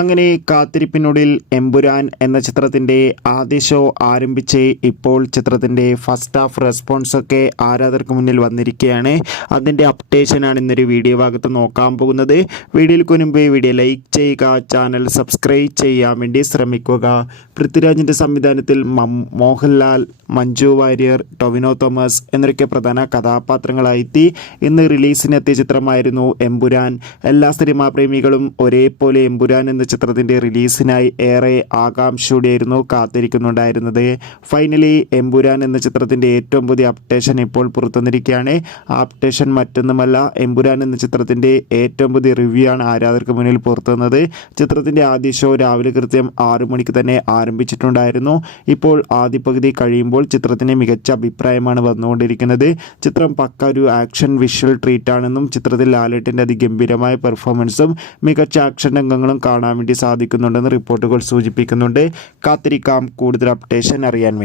അങ്ങനെ കാത്തിരിപ്പിനൊടുവിൽ എമ്പുരാൻ എന്ന ചിത്രത്തിൻ്റെ ആദ്യ ഷോ ആരംഭിച്ച് ഇപ്പോൾ ചിത്രത്തിൻ്റെ ഫസ്റ്റ് ഹാഫ് റെസ്പോൺസൊക്കെ ആരാധകർക്ക് മുന്നിൽ വന്നിരിക്കുകയാണ്. അതിൻ്റെ അപ്ഡേഷനാണ് ഇന്നൊരു വീഡിയോ ഭാഗത്ത് നോക്കാൻ പോകുന്നത്. വീഡിയോയ്ക്ക് മുൻപ് വീഡിയോ ലൈക്ക് ചെയ്യുക, ചാനൽ സബ്സ്ക്രൈബ് ചെയ്യാൻ വേണ്ടി ശ്രമിക്കുക. പൃഥ്വിരാജിൻ്റെ സംവിധാനത്തിൽ മോഹൻലാൽ, മഞ്ജു വാര്യർ, ടൊവിനോ തോമസ് എന്നൊക്കെ പ്രധാന കഥാപാത്രങ്ങളായെത്തി ഇന്ന് റിലീസിനെത്തിയ ചിത്രമായിരുന്നു എമ്പുരാൻ. എല്ലാ സിനിമാ പ്രേമികളും ഒരേപോലെ എമ്പുരാൻ എന്ന ചിത്രത്തിൻ്റെ റിലീസിനായി ഏറെ ആകാംക്ഷയോടെയായിരുന്നു കാത്തിരിക്കുന്നുണ്ടായിരുന്നത്. ഫൈനലി എമ്പുരാൻ എന്ന ചിത്രത്തിൻ്റെ ഏറ്റവും പുതിയ അപ്ഡേഷൻ ഇപ്പോൾ പുറത്തുവന്നിരിക്കുകയാണ്. ആ അപ്ഡേഷൻ മറ്റൊന്നുമല്ല, എമ്പുരാൻ എന്ന ചിത്രത്തിൻ്റെ ഏറ്റവും പുതിയ റിവ്യൂ ആണ് ആരാധകർക്ക് മുന്നിൽ പുറത്തുവന്നത്. ചിത്രത്തിൻ്റെ ആദ്യ ഷോ രാവിലെ കൃത്യം 6 മണിക്ക് തന്നെ ആരംഭിച്ചിട്ടുണ്ടായിരുന്നു. ഇപ്പോൾ ആദ്യ പകുതി കഴിയുമ്പോൾ ചിത്രത്തിന് മികച്ച അഭിപ്രായമാണ് വന്നുകൊണ്ടിരിക്കുന്നത്. ചിത്രം പക്ക ഒരു ആക്ഷൻ വിഷ്വൽ ട്രീറ്റ് ആണെന്നും ചിത്രത്തിൽ ലാലേട്ടൻ്റെ അതിഗംഭീരമായ പെർഫോമൻസും മികച്ച ആക്ഷൻ രംഗങ്ങളും കാണാൻ വേണ്ടി സാധിക്കുന്നുണ്ടെന്ന് റിപ്പോർട്ടുകൾ സൂചിപ്പിക്കുന്നുണ്ട്. കാത്തിരിക്കാം കൂടുതൽ അപ്ഡേഷൻ അറിയാൻ വേണ്ടി.